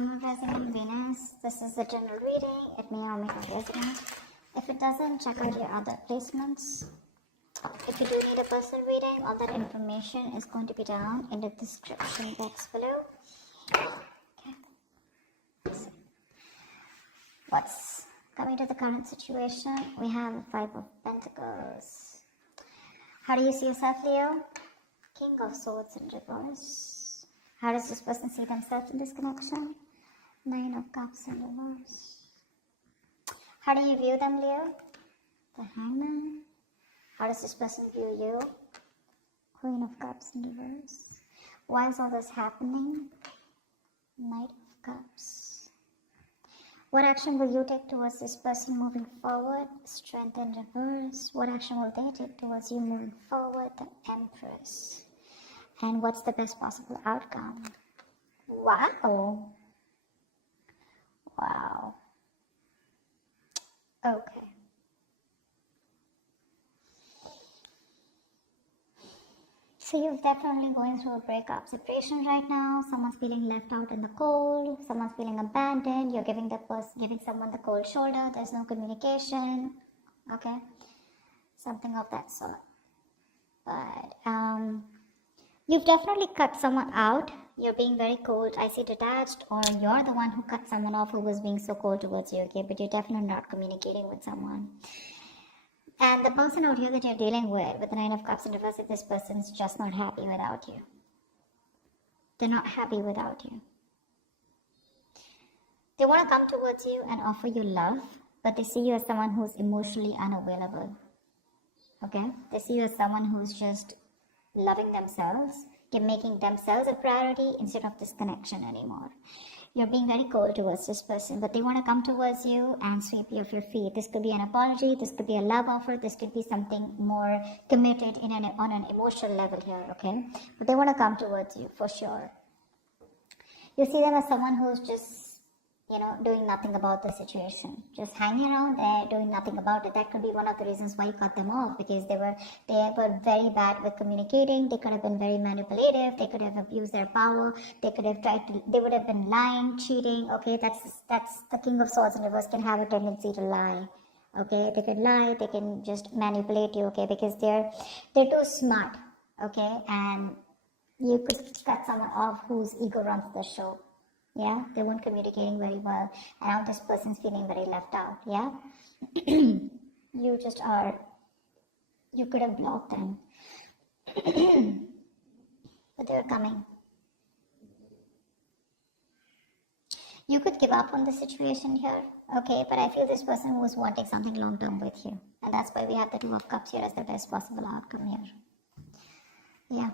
Sun resident, Venus. This is a general reading. It may or may not resonate. If it doesn't, check out your other placements. If you do need a personal reading, all that information is going to be down in the description box below. Okay. So, what's coming to the current situation? We have the Five of Pentacles. How do you see yourself, Leo? King of Swords in reverse. How does this person see themselves in this connection? Nine of Cups in reverse. How do you view them, Leo? The Hangman. How does this person view you? Queen of Cups in reverse. Why is all this happening? Knight of Cups. What action will you take towards this person moving forward? Strength in reverse. What action will they take towards you moving forward? The Empress. And what's the best possible outcome? Wow. Wow. Okay. So you're definitely going through a breakup separation right now. Someone's feeling left out in the cold. Someone's feeling abandoned. You're giving someone the cold shoulder. There's no communication. Okay, something of that sort. But you've definitely cut someone out. You're being very cold, icy, detached, or you're the one who cut someone off who was being so cold towards you. Okay, but you're definitely not communicating with someone. And the person out here that you're dealing with the Nine of Cups in reverse, if this person's just not happy without you. They're not happy without you. They want to come towards you and offer you love, but they see you as someone who's emotionally unavailable. Okay? They see you as someone who's just loving themselves, making themselves a priority instead of this connection anymore. You're being very cold towards this person, but they want to come towards you and sweep you off your feet. This could be an apology, this could be a love offer, this could be something more committed on an emotional level here, okay? But they want to come towards you for sure. You see them as someone who's just, doing nothing about the situation. Just hanging around there, doing nothing about it. That could be one of the reasons why you cut them off, because they were very bad with communicating. They could have been very manipulative. They could have abused their power. They would have been lying, cheating. Okay, that's the King of Swords in reverse can have a tendency to lie. Okay, they can lie. They can just manipulate you. Okay, because they're too smart. Okay, and you could cut someone off whose ego runs the show. Yeah, they weren't communicating very well, and now this person's feeling very left out. Yeah, you could have blocked them, but they're coming. You could give up on the situation here, okay, but I feel this person was wanting something long term with you, and that's why we have the Two of Cups here as the best possible outcome here. Yeah,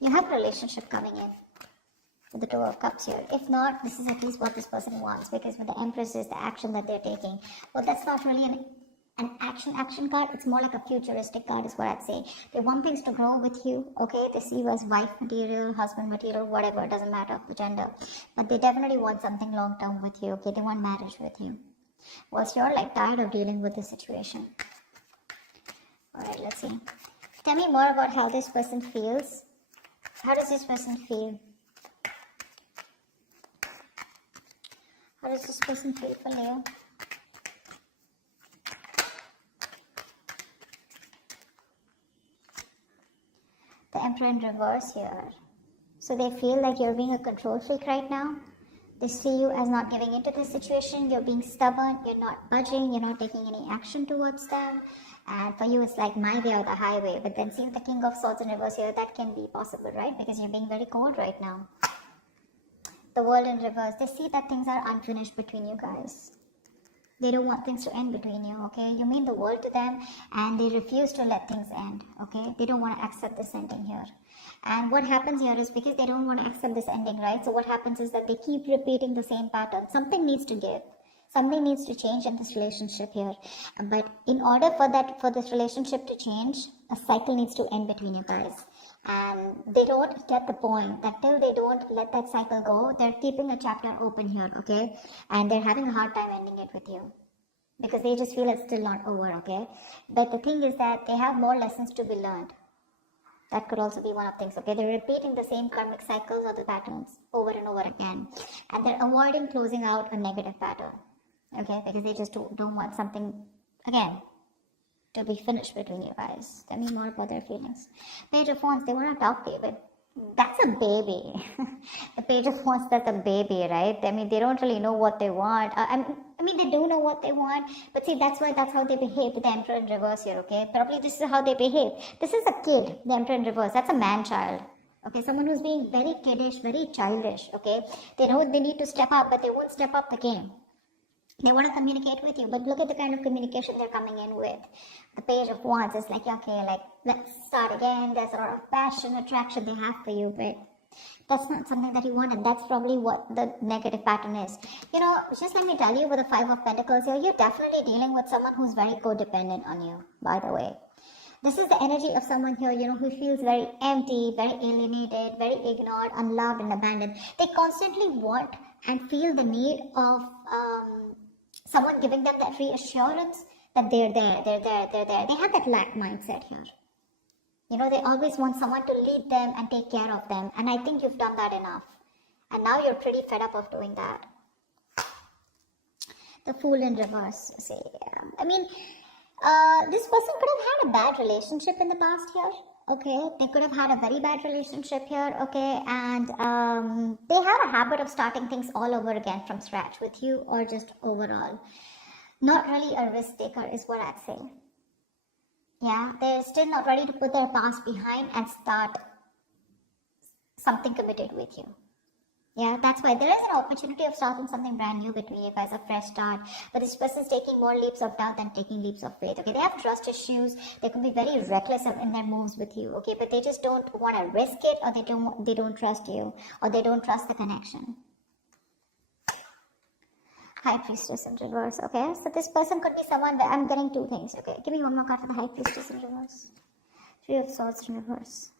you have a relationship coming in with the Two of Cups here. If not, this is at least what this person wants, because with the Empress is the action that they're taking. Well, that's not really an action card. It's more like a futuristic card is what I'd say. They want things to grow with you, okay? They see you as wife material, husband material, whatever. It doesn't matter the gender. But they definitely want something long term with you, okay? They want marriage with you. Well, so you're like tired of dealing with this situation. Alright, let's see. Tell me more about how this person feels. How does this person feel? How does this person feel for Leo? The Emperor in reverse here. So they feel like you're being a control freak right now. They see you as not giving into this situation. You're being stubborn. You're not budging. You're not taking any action towards them. And for you, it's like my way or the highway. But then seeing the King of Swords in reverse here, that can be possible, right? Because you're being very cold right now. The World in reverse, they see that things are unfinished between you guys. They don't want things to end between you, okay? You mean the world to them, and they refuse to let things end, okay? They don't want to accept this ending here. And what happens here is because they don't want to accept this ending, right? So what happens is that they keep repeating the same pattern. Something needs to give. Something needs to change in this relationship here. But in order for this relationship to change, a cycle needs to end between you guys. And they don't get the point that till they don't let that cycle go, they're keeping a chapter open here, okay? And they're having a hard time ending it with you, because they just feel it's still not over, okay? But the thing is that they have more lessons to be learned. That could also be one of things, okay? They're repeating the same karmic cycles or the patterns over and over again. And they're avoiding closing out a negative pattern, okay? Because they just don't want something, again, to be finished between you guys. Tell me more about their feelings. Page of Wands, they want to talk to you, but that's a baby. The Page of Wands, that's a baby, right? I mean, they don't really know what they want. I mean, they do know what they want, but see, that's how they behave with the Emperor in reverse here, okay? Probably this is how they behave. This is a kid, the Emperor in reverse. That's a man-child. Okay, someone who's being very kiddish, very childish, okay? They know they need to step up, but they won't step up the game. They want to communicate with you, but look at the kind of communication they're coming in with. The Page of Wands is like, okay, like, let's start again. There's a lot of passion, attraction they have for you, but that's not something that you want, and that's probably what the negative pattern is. You know, just let me tell you, with the Five of Pentacles here, you're definitely dealing with someone who's very codependent on you, by the way. This is the energy of someone here, you know, who feels very empty, very alienated, very ignored, unloved, and abandoned. They constantly want and feel the need of someone giving them that reassurance that they're there. They have that lack mindset here. You know, they always want someone to lead them and take care of them. And I think you've done that enough. And now you're pretty fed up of doing that. The Fool in reverse. See, I mean, this person could have had a bad relationship in the past here. Okay, they could have had a very bad relationship here, okay, and they had a habit of starting things all over again from scratch with you, or just overall. Not really a risk taker is what I'd say. Yeah, they're still not ready to put their past behind and start something committed with you. Yeah, that's why there is an opportunity of starting something brand new between you guys, a fresh start. But this person's taking more leaps of doubt than taking leaps of faith. Okay, they have trust issues. They can be very reckless in their moves with you. Okay, but they just don't want to risk it, or they don't trust you, or they don't trust the connection. High Priestess in reverse. Okay, so this person could be someone where I'm getting two things. Okay, give me one more card for the High Priestess in reverse. Three of Swords in reverse.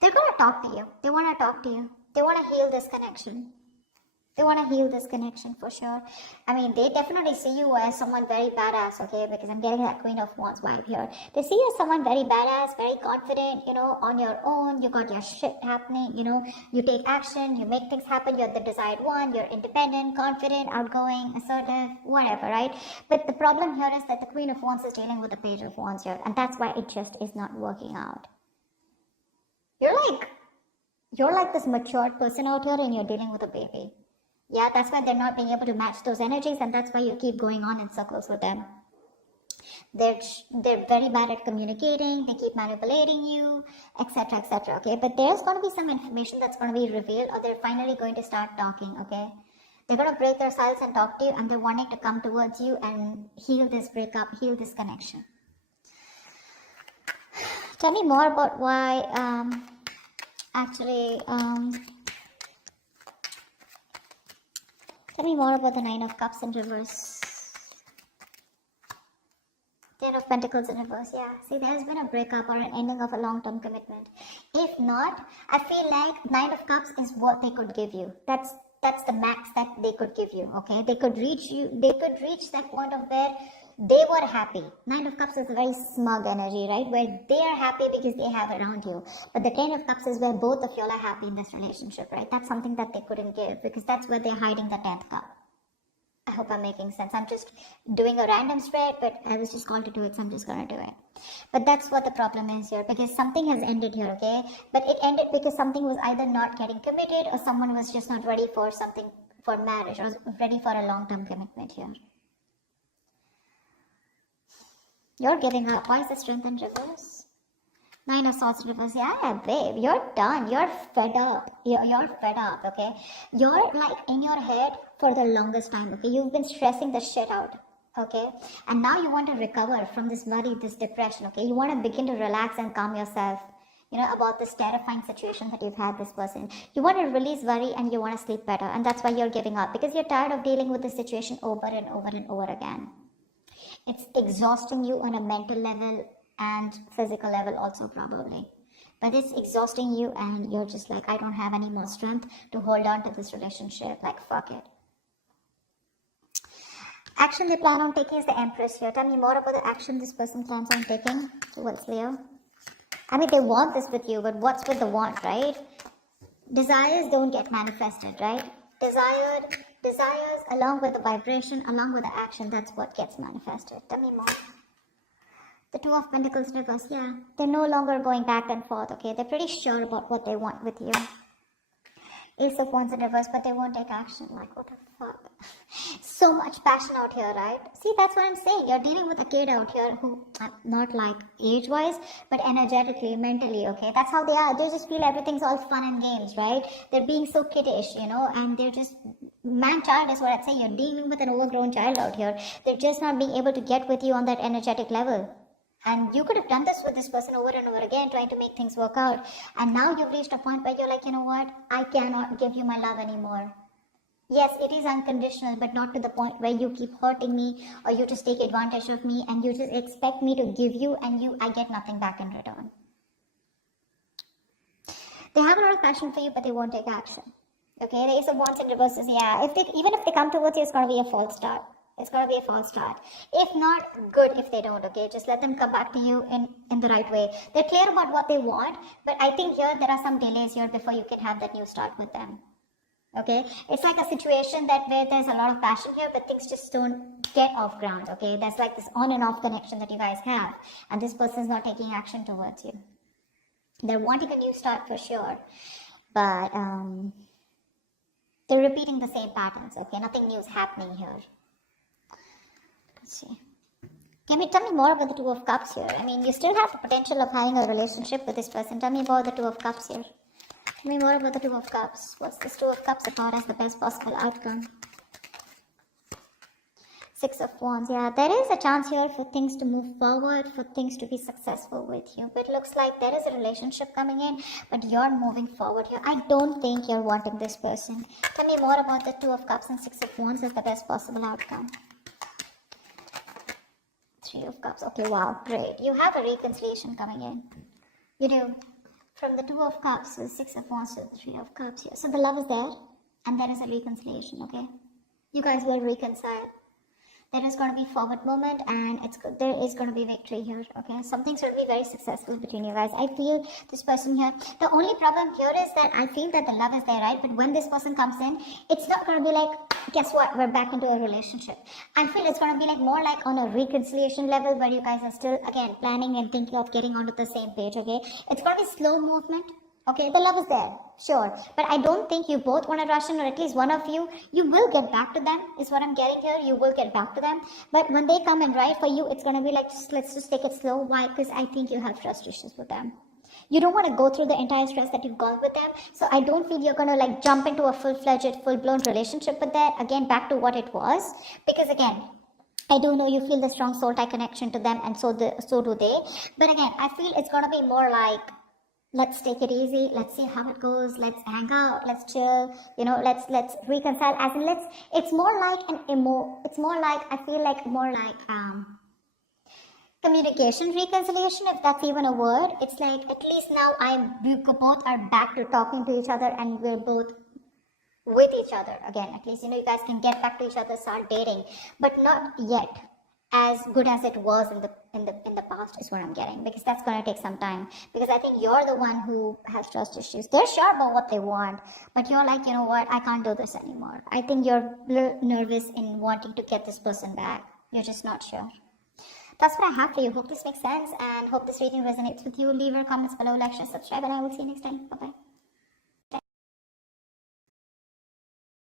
They're gonna talk to you. They want to talk to you. They want to heal this connection. They want to heal this connection for sure. I mean, they definitely see you as someone very badass, okay? Because I'm getting that Queen of Wands vibe here. They see you as someone very badass, very confident, you know, on your own. You got your shit happening, you know. You take action, you make things happen. You're the desired one. You're independent, confident, outgoing, assertive, whatever, right? But the problem here is that the Queen of Wands is dealing with the Page of Wands here. And that's why it just is not working out. You're like this matured person out here, and you're dealing with a baby. Yeah, that's why they're not being able to match those energies, and that's why you keep going on in circles with them. They're very bad at communicating. They keep manipulating you, etc., etc. Okay, but there's going to be some information that's going to be revealed, or they're finally going to start talking. Okay, they're going to break their silence and talk to you, and they're wanting to come towards you and heal this breakup, heal this connection. Tell me more about why. Actually, tell me more about the Nine of Cups in reverse. Ten of Pentacles in reverse. Yeah, see, there's been a breakup or an ending of a long-term commitment. If not, I feel like Nine of Cups is what they could give you. That's the max that they could give you. Okay, they could reach that point of where they were happy. Nine of Cups is a very smug energy, right? Where they are happy because they have around you. But the Ten of Cups is where both of you are happy in this relationship, right? That's something that they couldn't give, because that's where they're hiding the 10th cup. I hope I'm making sense. I'm just doing a random spread, but I was just called to do it, so I'm just going to do it. But that's what the problem is here, because something has ended here, okay? But it ended because something was either not getting committed, or someone was just not ready for something, for marriage, or ready for a long-term commitment here. You're giving up. Why is the Strength in reverse? Nine of Swords in reverse. Yeah, babe, you're done. You're fed up. You're fed up, okay? You're like in your head for the longest time, okay? You've been stressing the shit out, okay? And now you want to recover from this worry, this depression, okay? You want to begin to relax and calm yourself, you know, about this terrifying situation that you've had this person. You want to release worry, and you want to sleep better. And that's why you're giving up, because you're tired of dealing with this situation over and over and over again. It's exhausting you on a mental level and physical level also, probably. But it's exhausting you, and you're just like, I don't have any more strength to hold on to this relationship. Like, fuck it. Action they plan on taking is the Empress here. Tell me more about the action this person plans on taking towards Leo. I mean, they want this with you, but what's with the want, right? Desires don't get manifested, right? Desires along with the vibration, along with the action, that's what gets manifested. Tell me more. The Two of Pentacles reverse, yeah. They're no longer going back and forth, okay? They're pretty sure about what they want with you. Ace of Wands in reverse, but they won't take action. Like, what the fuck? So much passion out here, right? See, that's what I'm saying. You're dealing with a kid out here who, not like age-wise, but energetically, mentally, okay? That's how they are. They just feel everything's all fun and games, right? They're being so kiddish, you know, and they're just, man-child is what I'd say. You're dealing with an overgrown child out here. They're just not being able to get with you on that energetic level. And you could have done this with this person over and over again, trying to make things work out. And now you've reached a point where you're like, you know what? I cannot give you my love anymore. Yes, it is unconditional, but not to the point where you keep hurting me or you just take advantage of me and you just expect me to give you and I get nothing back in return. They have a lot of passion for you, but they won't take action. Okay, the Ace of Wands in reverse is, yeah, even if they come towards you, it's going to be a false start. It's going to be a false start. If not, good if they don't, okay? Just let them come back to you in the right way. They're clear about what they want, but I think here there are some delays here before you can have that new start with them. Okay? It's like a situation where there's a lot of passion here, but things just don't get off ground, okay? There's like this on and off connection that you guys have, and this person's not taking action towards you. They're wanting a new start for sure, but they're repeating the same patterns, okay? Nothing new is happening here. Let's see. Tell me more about the Two of Cups here. I mean, you still have the potential of having a relationship with this person. Tell me about the Two of Cups here. Tell me more about the Two of Cups. What's this Two of Cups about as the best possible outcome? Six of Wands. Yeah, there is a chance here for things to move forward, for things to be successful with you. But it looks like there is a relationship coming in, but you're moving forward here. I don't think you're wanting this person. Tell me more about the Two of Cups and Six of Wands as the best possible outcome. Three of Cups. Okay, wow, great. You have a reconciliation coming in. You do. From the Two of Cups to the Six of Wands to the Three of Cups here. So the love is there, and there is a reconciliation, okay? You guys will reconcile. There is going to be forward movement, and there is going to be victory here, okay? Something's going to be very successful between you guys. I feel this person here. The only problem here is that I feel that the love is there, right? But when this person comes in, it's not going to be like, guess what? We're back into a relationship. I feel it's going to be like more like on a reconciliation level where you guys are still, again, planning and thinking of getting onto the same page, okay? It's going to be slow movement. Okay, the love is there, sure. But I don't think you both want to rush in, or at least one of you will get back to them, is what I'm getting here. You will get back to them. But when they come and ride for you, it's going to be like, let's just take it slow. Why? Because I think you have trust issues with them. You don't want to go through the entire stress that you've gone with them. So I don't feel you're going to like jump into a full-fledged, full-blown relationship with that. Again, back to what it was. Because again, I do know you feel the strong soul tie connection to them, and so do they. But again, I feel it's going to be more like, let's take it easy, let's see how it goes, let's hang out, let's chill, you know, let's reconcile, as in it's more like I feel like more like communication reconciliation, if that's even a word. It's like, at least now we both are back to talking to each other, and we're both with each other again. At least, you know, you guys can get back to each other, start dating, but not yet as good as it was in the past, is what I'm getting, because that's going to take some time. Because I think you're the one who has trust issues. They're sure about what they want, but you're like, you know what, I can't do this anymore. I think you're a little nervous in wanting to get this person back. You're just not sure. That's what I have for you. Hope this makes sense, and hope this reading resonates with you. Leave your comments below, like, share, subscribe, and I will see you next time. Bye bye.